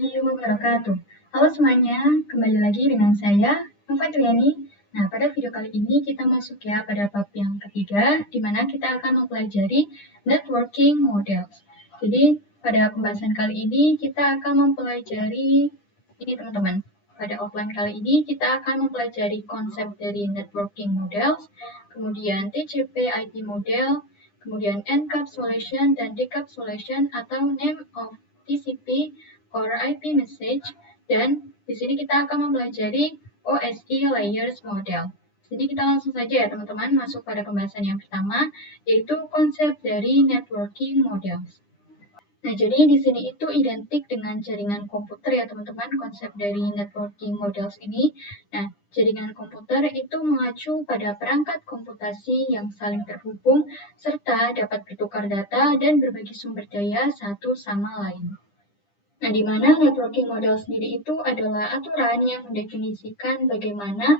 warahmatullahi wabarakatuh. Halo semuanya, kembali lagi dengan saya, Nova Triani. Nah, pada video kali ini kita masuk ya pada bab yang ketiga, di mana kita akan mempelajari networking models. Jadi, pada pembahasan kali ini kita akan mempelajari ini teman-teman. Pada offline kali ini kita akan mempelajari konsep dari networking models, kemudian TCP/IP model, kemudian encapsulation dan decapsulation atau name of TCP or IP message, dan di sini kita akan mempelajari OSI layers model. Jadi kita langsung saja ya teman-teman masuk pada pembahasan yang pertama, yaitu konsep dari networking models. Nah, jadi di sini itu identik dengan jaringan komputer ya teman-teman, konsep dari networking models ini. Nah, jaringan komputer itu mengacu pada perangkat komputasi yang saling terhubung serta dapat bertukar data dan berbagi sumber daya satu sama lain. Nah, di mana networking model sendiri itu adalah aturan yang mendefinisikan bagaimana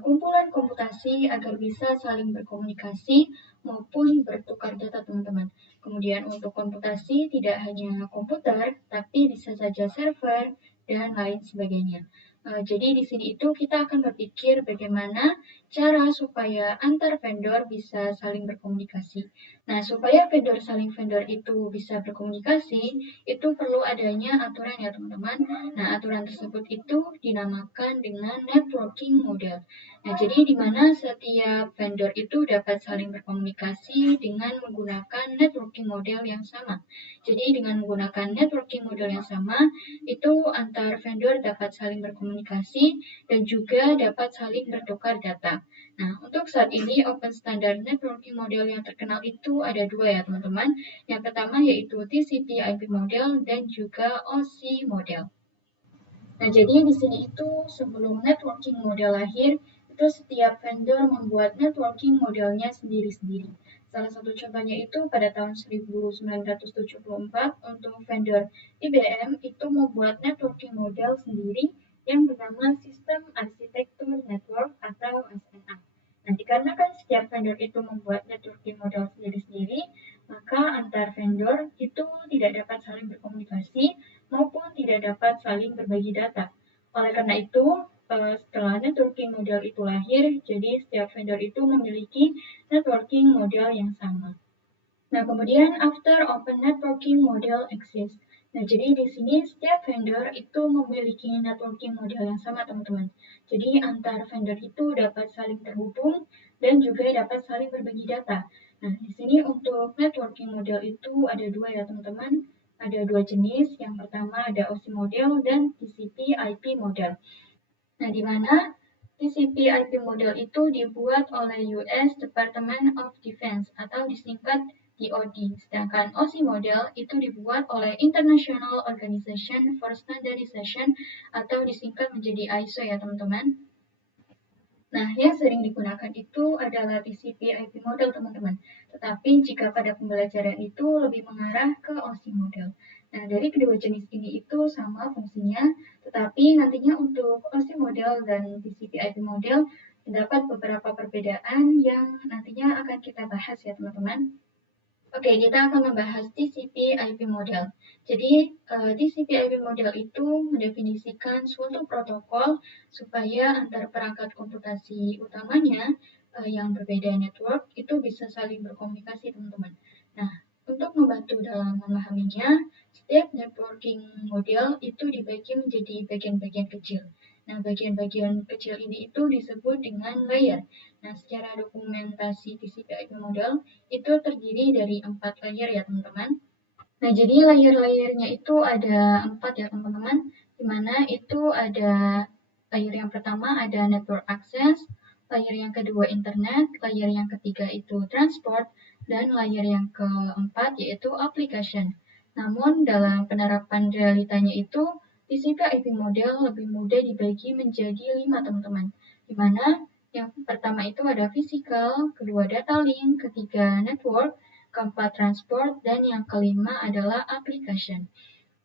kumpulan komputasi agar bisa saling berkomunikasi maupun bertukar data teman-teman. Kemudian untuk komputasi tidak hanya komputer, tapi bisa saja server dan lain sebagainya. Jadi di sini itu kita akan berpikir bagaimana cara supaya antar vendor bisa saling berkomunikasi. Nah, supaya vendor itu bisa berkomunikasi, itu perlu adanya aturan ya teman-teman. Nah, aturan tersebut itu dinamakan dengan networking model. Nah, jadi di mana setiap vendor itu dapat saling berkomunikasi dengan menggunakan networking model yang sama. Jadi dengan menggunakan networking model yang sama, itu antar vendor dapat saling berkomunikasi dan juga dapat saling bertukar data. Nah, untuk saat ini open standard networking model yang terkenal itu ada dua ya teman-teman. Yang pertama yaitu TCP/IP model dan juga OSI model. Nah, jadi di sini itu sebelum networking model lahir, itu setiap vendor membuat networking modelnya sendiri-sendiri. Salah satu contohnya itu pada tahun 1974 untuk vendor IBM itu membuat networking model sendiri yang bernama Sistem Arsitektur Network atau SNA. Nah, dikarenakan setiap vendor itu membuat networking model sendiri-sendiri, maka antar vendor itu tidak dapat saling berkomunikasi maupun tidak dapat saling berbagi data. Oleh karena itu, setelah networking model itu lahir, jadi setiap vendor itu memiliki networking model yang sama. Nah, kemudian after open networking model exists. Nah, jadi di sini setiap vendor itu memiliki networking model yang sama, teman-teman. Jadi antar vendor itu dapat saling terhubung dan juga dapat saling berbagi data. Nah, di sini untuk networking model itu ada dua ya, teman-teman. Ada dua jenis. Yang pertama ada OSI model dan TCP/IP model. Nah, di mana TCP/IP model itu dibuat oleh US Department of Defense atau disingkat DoD, sedangkan OSI model itu dibuat oleh International Organization for Standardization atau disingkat menjadi ISO ya teman-teman. Nah, yang sering digunakan itu adalah TCP/IP model teman-teman. Tetapi jika pada pembelajaran itu lebih mengarah ke OSI model. Nah, dari kedua jenis ini itu sama fungsinya, tetapi nantinya untuk OSI model dan TCP/IP model terdapat beberapa perbedaan yang nantinya akan kita bahas ya teman-teman. Oke, kita akan membahas TCP/IP model. Jadi, TCP/IP model itu mendefinisikan suatu protokol supaya antar perangkat komputasi utamanya yang berbeda network itu bisa saling berkomunikasi, teman-teman. Nah, untuk membantu dalam memahaminya, setiap networking model itu dibagi menjadi bagian-bagian kecil. Nah, bagian-bagian kecil ini itu disebut dengan layer. Nah, secara dokumentasi TCP/IP model itu terdiri dari 4 layer ya teman-teman. Nah, jadi layer-layernya itu ada 4 ya teman-teman, di mana itu ada layer yang pertama ada network access, layer yang kedua internet, layer yang ketiga itu transport, dan layer yang keempat yaitu application. Namun dalam penerapan realitanya itu TCP/IP model lebih mudah dibagi menjadi 5 teman-teman, di mana yang pertama itu ada physical, kedua data link, ketiga network, keempat transport, dan yang kelima adalah application.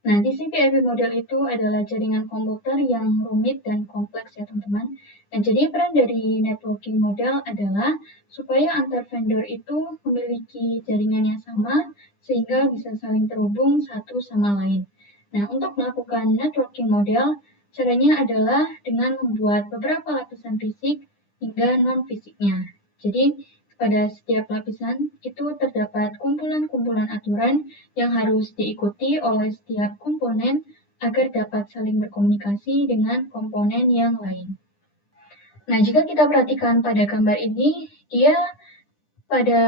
Nah, TCP/IP model itu adalah jaringan komputer yang rumit dan kompleks ya teman-teman. Dan jadi peran dari networking model adalah supaya antar vendor itu memiliki jaringan yang sama sehingga bisa saling terhubung satu sama lain. Nah, untuk melakukan networking model, caranya adalah dengan membuat beberapa lapisan fisik hingga non-fisiknya. Jadi, pada setiap lapisan itu terdapat kumpulan-kumpulan aturan yang harus diikuti oleh setiap komponen agar dapat saling berkomunikasi dengan komponen yang lain. Nah, jika kita perhatikan pada gambar ini, dia pada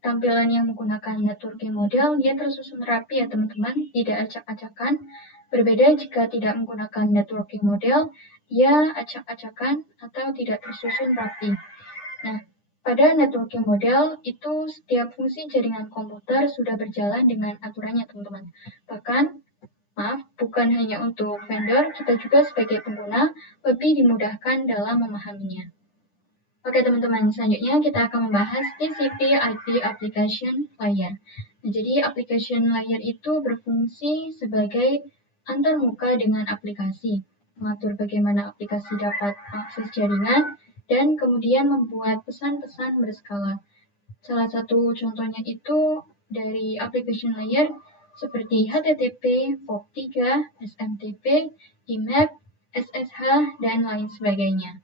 tampilan yang menggunakan networking model, dia tersusun rapi ya teman-teman, tidak acak-acakan. Berbeda jika tidak menggunakan networking model, dia acak-acakan atau tidak tersusun rapi. Nah, pada networking model itu setiap fungsi jaringan komputer sudah berjalan dengan aturannya teman-teman. Bahkan, bukan hanya untuk vendor, kita juga sebagai pengguna lebih dimudahkan dalam memahaminya. Oke teman-teman, selanjutnya kita akan membahas TCP/IP Application Layer. Nah, jadi application layer itu berfungsi sebagai antarmuka dengan aplikasi, mengatur bagaimana aplikasi dapat akses jaringan, dan kemudian membuat pesan-pesan berskala. Salah satu contohnya itu dari application layer seperti HTTP, POP3, SMTP, IMAP, SSH, dan lain sebagainya.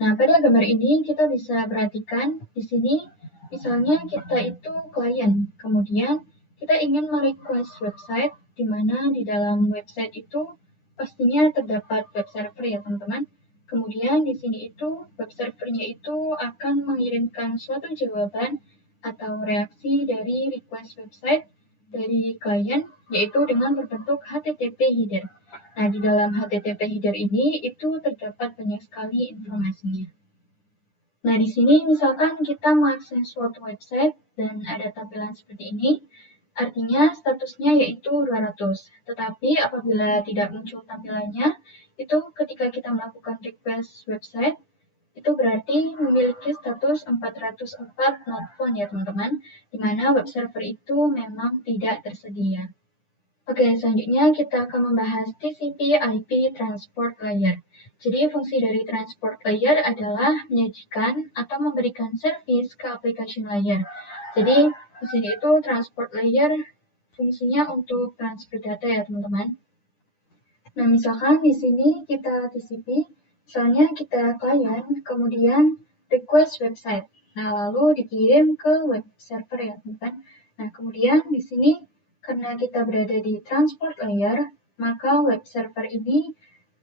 Nah, pada gambar ini kita bisa perhatikan di sini, misalnya kita itu klien, kemudian kita ingin merequest website, di mana di dalam website itu pastinya terdapat web server ya teman-teman. Kemudian di sini itu web servernya itu akan mengirimkan suatu jawaban atau reaksi dari request website dari klien, yaitu dengan berbentuk HTTP header. Nah, di dalam HTTP header ini itu terdapat banyak sekali informasinya. Nah, di sini misalkan kita mengakses suatu website dan ada tampilan seperti ini, artinya statusnya yaitu 200. Tetapi apabila tidak muncul tampilannya, itu ketika kita melakukan request website, itu berarti memiliki status 404 not found ya teman-teman, di mana web server itu memang tidak tersedia. Oke, selanjutnya kita akan membahas TCP/IP Transport Layer. Jadi fungsi dari transport layer adalah menyajikan atau memberikan service ke application layer. Jadi di sini itu transport layer fungsinya untuk transfer data ya teman-teman. Nah, misalkan di sini kita TCP, misalnya kita klien, kemudian request website. Nah, lalu dikirim ke web server ya teman-teman. Nah, kemudian di sini karena kita berada di transport layer, maka web server ini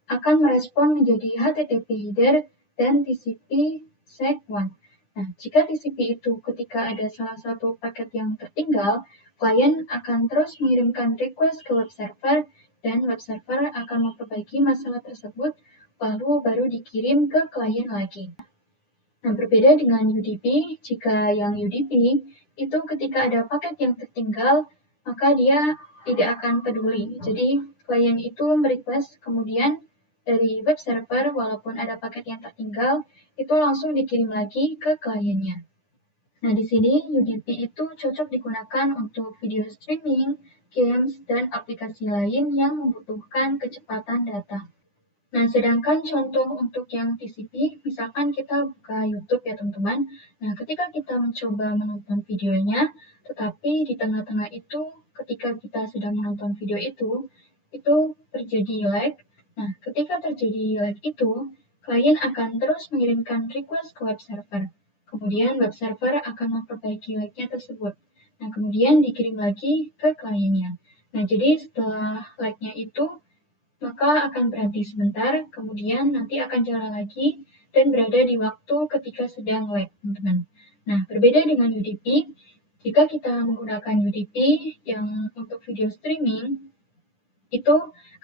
akan merespon menjadi HTTP header dan TCP SEC1. Nah, jika TCP itu ketika ada salah satu paket yang tertinggal, klien akan terus mengirimkan request ke web server dan web server akan memperbaiki masalah tersebut, lalu baru dikirim ke klien lagi. Nah, berbeda dengan UDP, jika yang UDP itu ketika ada paket yang tertinggal, maka dia tidak akan peduli. Jadi, klien itu merequest kemudian dari web server, walaupun ada paket yang tertinggal, itu langsung dikirim lagi ke kliennya. Nah, di sini UDP itu cocok digunakan untuk video streaming, games, dan aplikasi lain yang membutuhkan kecepatan data. Nah, sedangkan contoh untuk yang TCP, misalkan kita buka YouTube ya teman-teman. Nah, ketika kita mencoba menonton videonya, tetapi di tengah-tengah itu, ketika kita sedang menonton video itu terjadi lag. Nah, ketika terjadi lag itu, klien akan terus mengirimkan request ke web server. Kemudian web server akan memperbaiki lag-nya tersebut. Nah, kemudian dikirim lagi ke kliennya. Nah, jadi setelah lag-nya itu, maka akan berhenti sebentar, kemudian nanti akan jalan lagi dan berada di waktu ketika sedang lag, teman-teman. Nah, berbeda dengan UDP, jika kita menggunakan UDP yang untuk video streaming, itu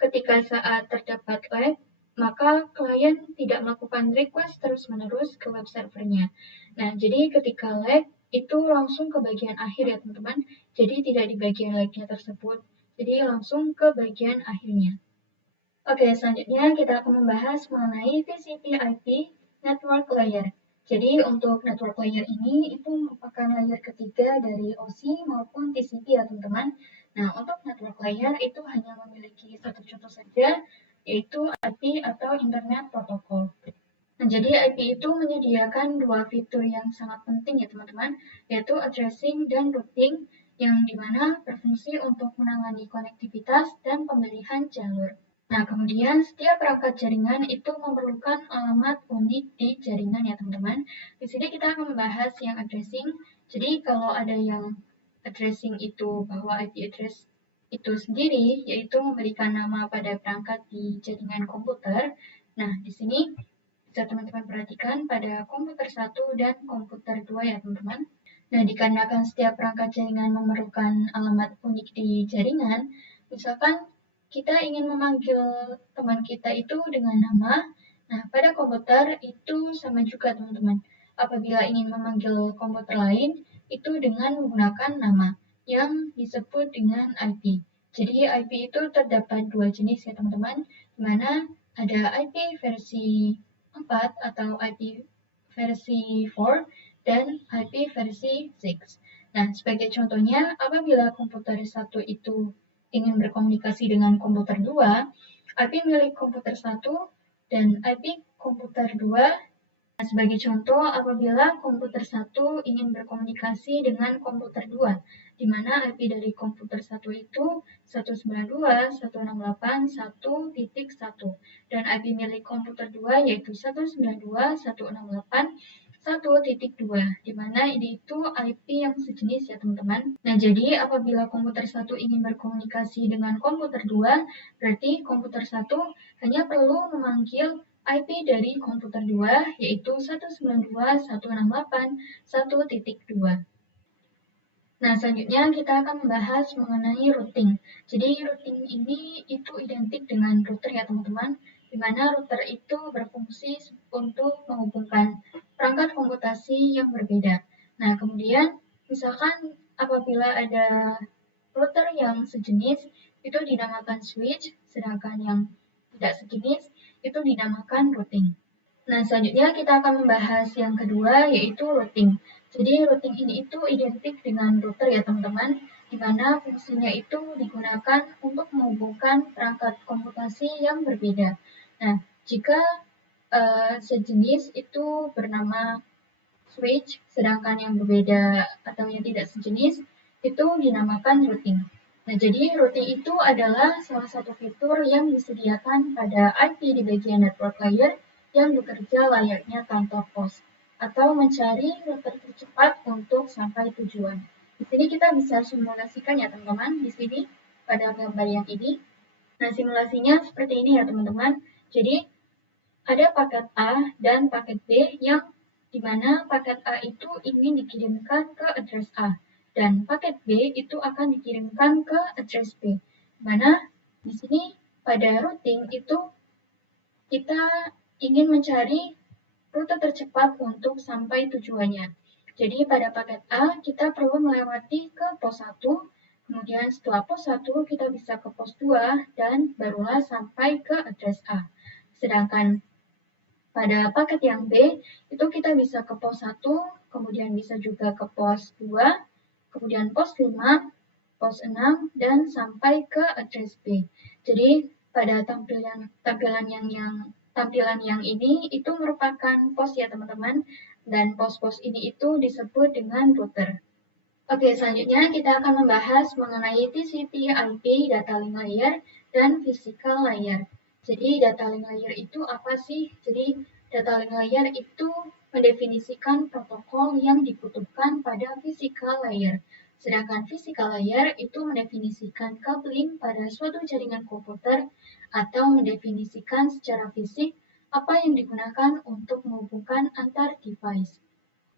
ketika saat terdapat lag, maka klien tidak melakukan request terus-menerus ke web servernya. Nah, jadi ketika lag, itu langsung ke bagian akhir ya teman-teman, jadi tidak di bagian lag-nya tersebut, jadi langsung ke bagian akhirnya. Oke, selanjutnya kita akan membahas mengenai TCP/IP Network Layer. Jadi untuk network layer ini itu merupakan layer ketiga dari OSI maupun TCP ya teman-teman. Nah, untuk network layer itu hanya memiliki satu contoh saja, yaitu IP atau Internet Protocol. Nah, jadi IP itu menyediakan dua fitur yang sangat penting ya teman-teman, yaitu addressing dan routing. yang dimana berfungsi untuk menangani konektivitas dan pemilihan jalur. Nah, kemudian setiap perangkat jaringan itu memerlukan alamat unik di jaringan ya teman-teman. Di sini kita akan membahas yang addressing. Jadi kalau ada yang addressing itu bahwa IP address itu sendiri, yaitu memberikan nama pada perangkat di jaringan komputer. Nah, di sini bisa teman-teman perhatikan pada komputer 1 dan komputer 2 ya teman-teman. Nah, dikarenakan setiap perangkat jaringan memerlukan alamat unik di jaringan, misalkan kita ingin memanggil teman kita itu dengan nama, nah pada komputer itu sama juga teman-teman. Apabila ingin memanggil komputer lain, itu dengan menggunakan nama yang disebut dengan IP. Jadi IP itu terdapat dua jenis ya teman-teman, di mana ada IP versi 4 atau IP versi 4 dan IP versi 6. Nah, sebagai contohnya, apabila komputer 1 itu ingin berkomunikasi dengan komputer 2, IP milik komputer 1 dan IP komputer 2. Nah, sebagai contoh, apabila komputer 1 ingin berkomunikasi dengan komputer 2, di mana IP dari komputer 1 itu 192.168.1.1 dan IP milik komputer 2 yaitu 192.168.1.2, di mana ini itu IP yang sejenis ya teman-teman. Nah, jadi apabila komputer 1 ingin berkomunikasi dengan komputer 2, berarti komputer 1 hanya perlu memanggil IP dari komputer 2 yaitu 192.168.1.2. Nah, selanjutnya kita akan membahas mengenai routing. Jadi routing ini itu identik dengan router ya teman-teman, di mana router itu berfungsi untuk menghubungkan perangkat komputasi yang berbeda. Nah, kemudian misalkan apabila ada router yang sejenis itu dinamakan switch, sedangkan yang tidak sejenis itu dinamakan routing. Nah, selanjutnya kita akan membahas yang kedua, yaitu routing. Jadi, routing ini itu identik dengan router ya, teman-teman, di mana fungsinya itu digunakan untuk menghubungkan perangkat komputasi yang berbeda. Nah, jika sejenis itu bernama switch, sedangkan yang berbeda atau yang tidak sejenis itu dinamakan routing. Nah, jadi routing itu adalah salah satu fitur yang disediakan pada IP di bagian network layer yang bekerja layaknya kantor pos atau mencari rute tercepat untuk sampai tujuan. Di sini kita bisa simulasikan ya teman-teman, di sini pada gambar yang ini. Nah, simulasinya seperti ini ya teman-teman. Jadi ada paket A dan paket B yang di mana paket A itu ingin dikirimkan ke address A dan paket B itu akan dikirimkan ke address B. Di mana di sini pada routing itu kita ingin mencari rute tercepat untuk sampai tujuannya. Jadi pada paket A kita perlu melewati ke pos 1, kemudian setelah pos 1 kita bisa ke pos 2 dan barulah sampai ke address A. Sedangkan pada paket yang B itu kita bisa ke pos 1, kemudian bisa juga ke pos 2, kemudian pos 5, pos 6, dan sampai ke address B. Jadi pada tampilan yang ini itu merupakan pos ya teman-teman, dan pos-pos ini itu disebut dengan router. Oke, selanjutnya kita akan membahas mengenai TCP/IP data link layer dan physical layer. Jadi data link layer itu apa sih? Jadi data link layer itu mendefinisikan protokol yang dibutuhkan pada physical layer. Sedangkan physical layer itu mendefinisikan coupling pada suatu jaringan komputer atau mendefinisikan secara fisik apa yang digunakan untuk menghubungkan antar device.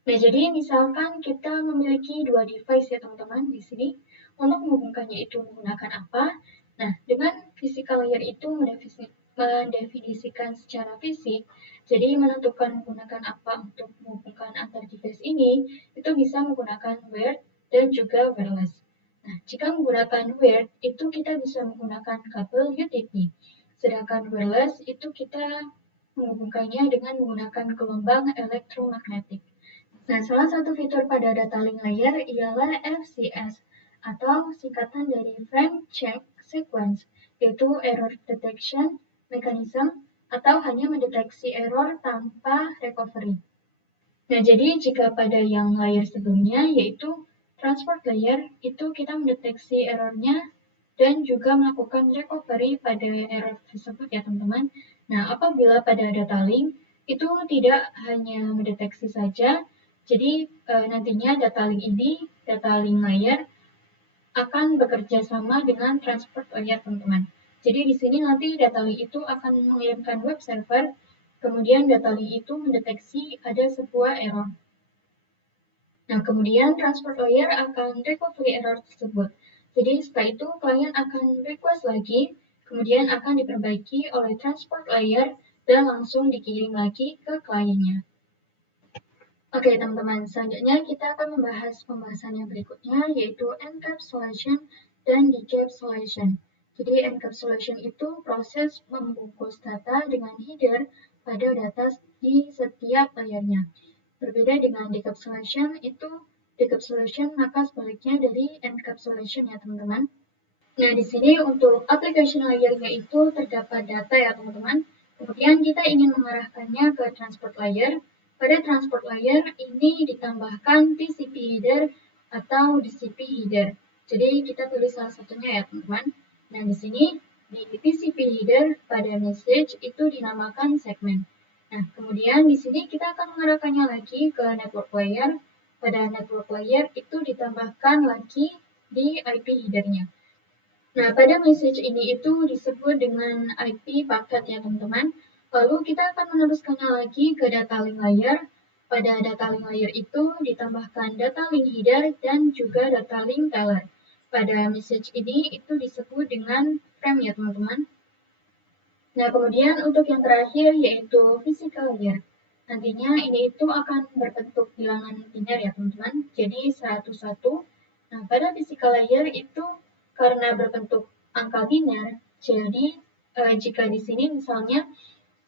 Nah, jadi misalkan kita memiliki dua device ya teman-teman di sini. Untuk menghubungkannya itu menggunakan apa? Nah, dengan physical layer itu mendefinisikan secara fisik, jadi menentukan menggunakan apa untuk menghubungkan antar device ini, itu bisa menggunakan wired dan juga wireless. Nah, jika menggunakan wired, itu kita bisa menggunakan kabel UTP. Sedangkan wireless itu kita menghubungkannya dengan menggunakan gelombang elektromagnetik. Nah, salah satu fitur pada data link layer ialah FCS atau singkatan dari Frame Check Sequence, yaitu Error Detection Mechanism atau hanya mendeteksi error tanpa recovery. Nah, jadi jika pada yang layer sebelumnya yaitu transport layer itu kita mendeteksi errornya dan juga melakukan recovery pada error tersebut ya teman-teman. Nah, apabila pada data link itu tidak hanya mendeteksi saja, jadi nantinya data link ini, data link layer akan bekerja sama dengan transport layer teman-teman. Jadi di sini nanti data link itu akan mengirimkan web server, kemudian data link itu mendeteksi ada sebuah error. Nah, kemudian transport layer akan recovery error tersebut. Jadi setelah itu klien akan request lagi, kemudian akan diperbaiki oleh transport layer dan langsung dikirim lagi ke kliennya. Oke teman-teman, selanjutnya kita akan membahas pembahasan yang berikutnya yaitu encapsulation dan decapsulation. Jadi encapsulation itu proses membungkus data dengan header pada data di setiap layernya. Berbeda dengan decapsulation, itu decapsulation maka sebaliknya dari encapsulation ya teman-teman. Nah, di sini untuk application layer-nya itu terdapat data ya teman-teman. Kemudian kita ingin mengarahkannya ke transport layer. Pada transport layer ini ditambahkan TCP header atau DCP header. Jadi kita tulis salah satunya ya teman-teman. Nah, di sini di TCP header pada message itu dinamakan segmen. Nah, kemudian di sini kita akan mengarahkannya lagi ke network layer. Pada network layer itu ditambahkan lagi di IP header-nya. Nah, pada message ini itu disebut dengan IP paket ya teman-teman. Lalu kita akan meneruskannya lagi ke data link layer. Pada data link layer itu ditambahkan data link header dan juga data link teller. Pada message ini itu disebut dengan frame ya teman-teman. Nah, kemudian untuk yang terakhir yaitu physical layer. Nantinya ini itu akan berbentuk bilangan biner ya teman-teman. Jadi 101. Nah, pada physical layer itu karena berbentuk angka biner, jadi jika di sini misalnya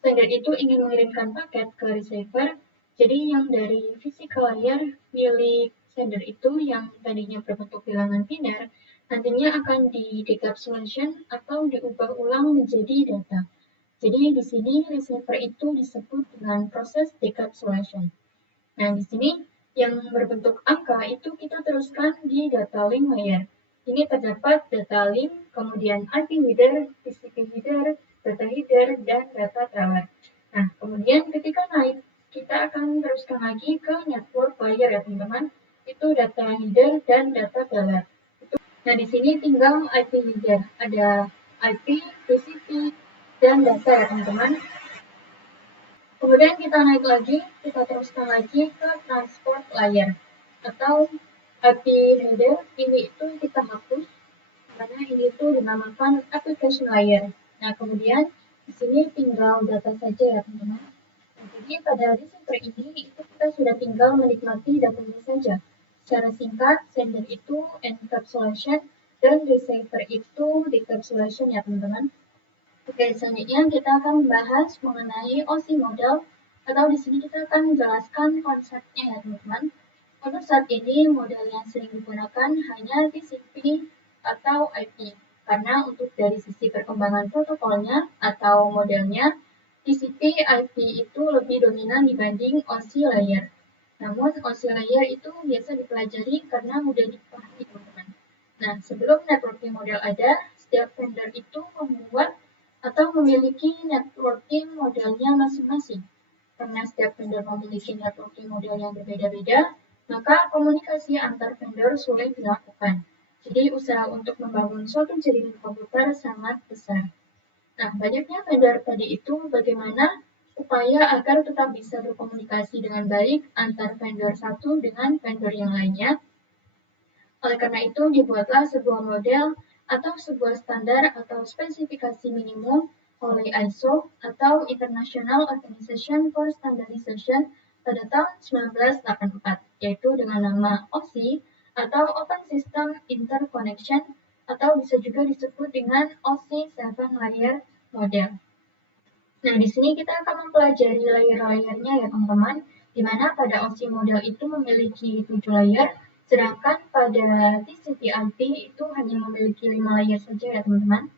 sender itu ingin mengirimkan paket ke receiver, jadi yang dari physical layer milik sender itu yang tadinya berbentuk bilangan biner, nantinya akan di decapsulation atau diubah ulang menjadi data. Jadi di sini receiver itu disebut dengan proses decapsulation. Nah, di sini yang berbentuk angka itu kita teruskan di data link layer. Ini terdapat data link, kemudian IP header, TCP header, data header, dan data teller. Nah, kemudian ketika naik, kita akan teruskan lagi ke network layer ya teman-teman. Itu data header dan data teller. Nah, di sini tinggal IP header. Ada IP, TCP, dan data ya teman-teman. Kemudian kita naik lagi, kita teruskan lagi ke transport layer atau IP header. Ini itu kita hapus karena ini itu dinamakan application layer. Nah, kemudian di sini tinggal data saja ya teman-teman. Nah, jadi pada receiver ini itu kita sudah tinggal menikmati datanya saja. Secara singkat, sender itu encapsulation dan receiver itu decapsulation ya teman-teman. Oke, selanjutnya kita akan membahas mengenai OC model, atau di sini kita akan menjelaskan konsepnya ya teman-teman. Untuk saat ini model yang sering digunakan hanya TCP atau IP, karena untuk dari sisi perkembangan protokolnya atau modelnya, TCP IP itu lebih dominan dibanding OC layer. Namun OC layer itu biasa dipelajari karena mudah dipahami teman-teman. Nah, sebelum networking model ada, setiap vendor itu membuat atau memiliki networking modelnya masing-masing. Karena setiap vendor memiliki networking model yang berbeda-beda, maka komunikasi antar vendor sulit dilakukan. Jadi usaha untuk membangun suatu jaringan komputer sangat besar. Nah, banyaknya vendor tadi itu bagaimana upaya agar tetap bisa berkomunikasi dengan baik antar vendor satu dengan vendor yang lainnya. Oleh karena itu, dibuatlah sebuah model atau sebuah standar atau spesifikasi minimum oleh ISO atau International Organization for Standardization pada tahun 1984, yaitu dengan nama OSI atau Open System Interconnection atau bisa juga disebut dengan OSI 7 Layer Model. Nah, di sini kita akan mempelajari layer-layernya ya teman-teman, di mana pada OSI model itu memiliki 7 layer, sedangkan pada TCP/IP itu hanya memiliki 5 layer saja ya teman-teman.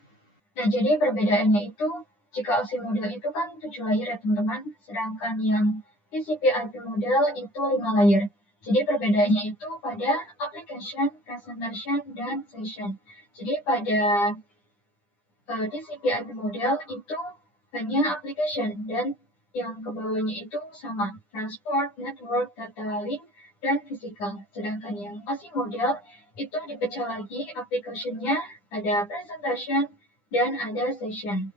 Nah, jadi perbedaannya itu, jika OSI model itu kan 7 layer ya teman-teman, sedangkan yang TCP/IP model itu 5 layer. Jadi perbedaannya itu pada application, presentation, dan session. Jadi pada TCP IP model itu hanya application dan yang ke bawahnya itu sama, transport, network, data link, dan physical. Sedangkan yang OSI model itu dipecah lagi application-nya, ada presentation, dan ada session.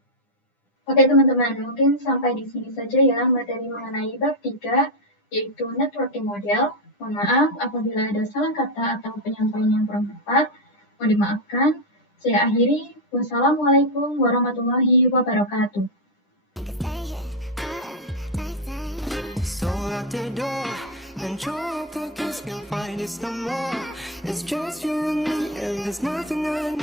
Oke teman-teman, mungkin sampai di sini saja ya materi mengenai bab 3, yaitu networking model. Mohon maaf apabila ada salah kata atau penyampaian yang kurang tepat, mohon dimaafkan. Saya akhiri. Wassalamualaikum warahmatullahi wabarakatuh. So out the door and your pockets can find it no more. It's just you and me, and there's nothing I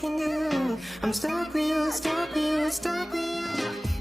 can do. I'm stuck with you, stuck with you, stuck with you.